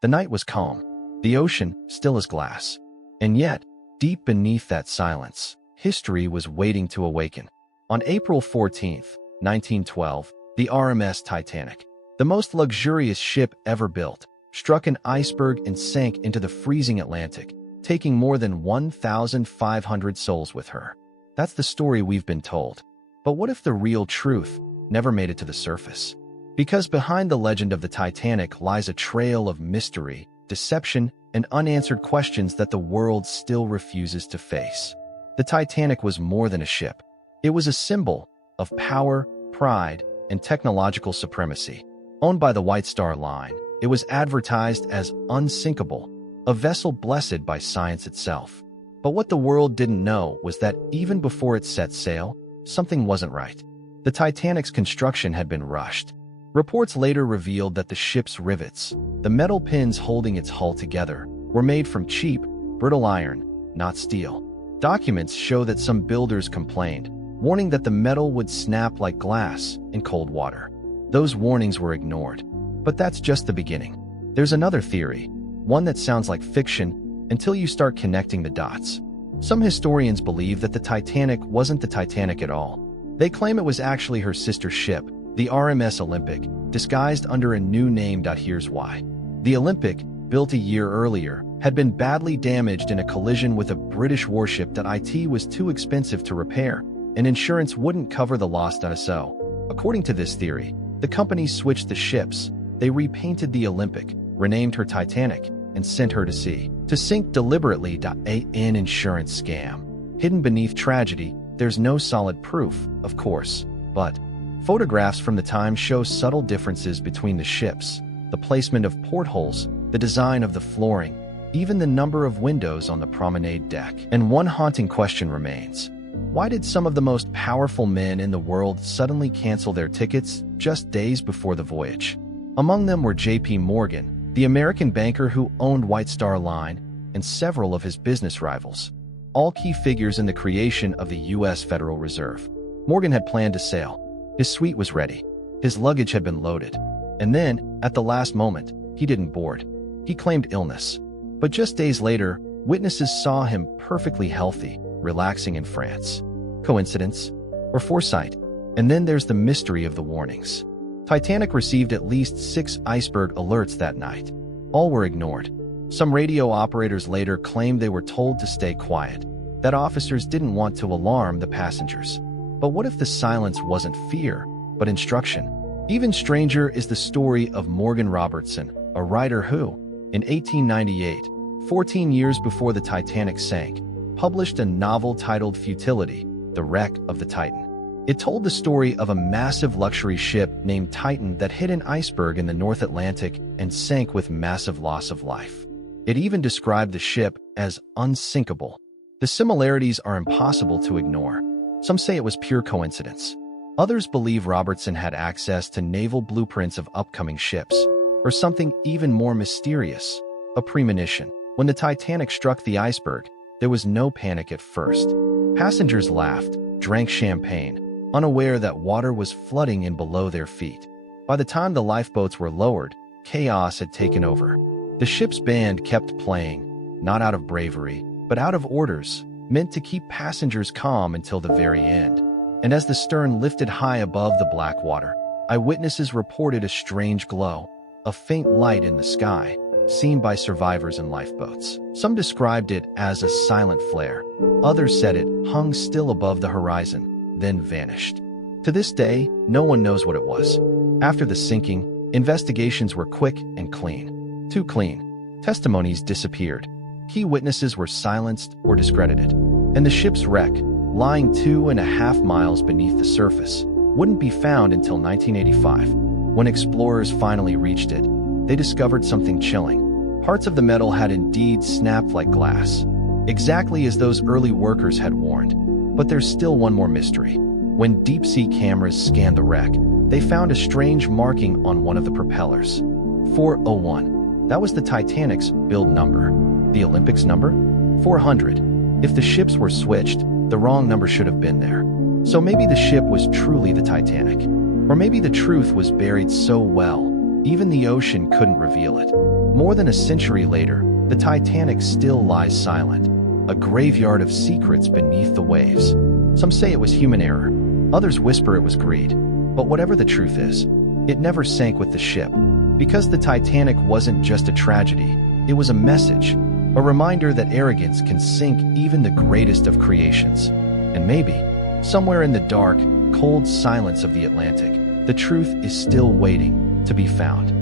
The night was calm, the ocean still as glass. And yet, deep beneath that silence, history was waiting to awaken. On April 14, 1912, the RMS Titanic, the most luxurious ship ever built, struck an iceberg and sank into the freezing Atlantic, taking more than 1,500 souls with her. That's the story we've been told. But what if the real truth never made it to the surface? Because behind the legend of the Titanic lies a trail of mystery, deception, and unanswered questions that the world still refuses to face. The Titanic was more than a ship. It was a symbol of power, pride, and technological supremacy. Owned by the White Star Line, it was advertised as unsinkable, a vessel blessed by science itself. But what the world didn't know was that even before it set sail, something wasn't right. The Titanic's construction had been rushed. Reports later revealed that the ship's rivets, the metal pins holding its hull together, were made from cheap, brittle iron, not steel. Documents show that some builders complained, warning that the metal would snap like glass in cold water. Those warnings were ignored. But that's just the beginning. There's another theory, one that sounds like fiction until you start connecting the dots. Some historians believe that the Titanic wasn't the Titanic at all. They claim it was actually her sister ship, the RMS Olympic, disguised under a new name. Here's why. The Olympic, built a year earlier, had been badly damaged in a collision with a British warship that it was too expensive to repair, and insurance wouldn't cover the loss. So, according to this theory, the company switched the ships. They repainted the Olympic, renamed her Titanic, and sent her to sea, to sink deliberately. An insurance scam. Hidden beneath tragedy, there's no solid proof, of course, but photographs from the time show subtle differences between the ships, the placement of portholes, the design of the flooring, even the number of windows on the promenade deck. And one haunting question remains. Why did some of the most powerful men in the world suddenly cancel their tickets just days before the voyage? Among them were J.P. Morgan, the American banker who owned White Star Line, and several of his business rivals, all key figures in the creation of the U.S. Federal Reserve. Morgan had planned to sail. His suite was ready. His luggage had been loaded. And then, at the last moment, he didn't board. He claimed illness. But just days later, witnesses saw him perfectly healthy, relaxing in France. Coincidence? Or foresight? And then there's the mystery of the warnings. Titanic received at least 6 iceberg alerts that night. All were ignored. Some radio operators later claimed they were told to stay quiet, that officers didn't want to alarm the passengers. But what if the silence wasn't fear, but instruction? Even stranger is the story of Morgan Robertson, a writer who, in 1898, 14 years before the Titanic sank, published a novel titled Futility, The Wreck of the Titan. It told the story of a massive luxury ship named Titan that hit an iceberg in the North Atlantic and sank with massive loss of life. It even described the ship as unsinkable. The similarities are impossible to ignore. Some say it was pure coincidence. Others believe Robertson had access to naval blueprints of upcoming ships, or something even more mysterious, a premonition. When the Titanic struck the iceberg, there was no panic at first. Passengers laughed, drank champagne, unaware that water was flooding in below their feet. By the time the lifeboats were lowered, chaos had taken over. The ship's band kept playing, not out of bravery, but out of orders, meant to keep passengers calm until the very end. And as the stern lifted high above the black water, eyewitnesses reported a strange glow, a faint light in the sky, seen by survivors in lifeboats. Some described it as a silent flare. Others said it hung still above the horizon, then vanished. To this day, no one knows what it was. After the sinking, investigations were quick and clean. Too clean. Testimonies disappeared. Key witnesses were silenced or discredited. And the ship's wreck, lying 2.5 miles beneath the surface, wouldn't be found until 1985. When explorers finally reached it, they discovered something chilling. Parts of the metal had indeed snapped like glass, exactly as those early workers had warned. But there's still one more mystery. When deep-sea cameras scanned the wreck, they found a strange marking on one of the propellers. 401. That was the Titanic's build number. The Olympic's number? 400. If the ships were switched, the wrong number should have been there. So maybe the ship was truly the Titanic. Or maybe the truth was buried so well, even the ocean couldn't reveal it. More than a century later, the Titanic still lies silent, a graveyard of secrets beneath the waves. Some say it was human error, others whisper it was greed. But whatever the truth is, it never sank with the ship. Because the Titanic wasn't just a tragedy, it was a message, a reminder that arrogance can sink even the greatest of creations. And maybe, somewhere in the dark, cold silence of the Atlantic, the truth is still waiting to be found.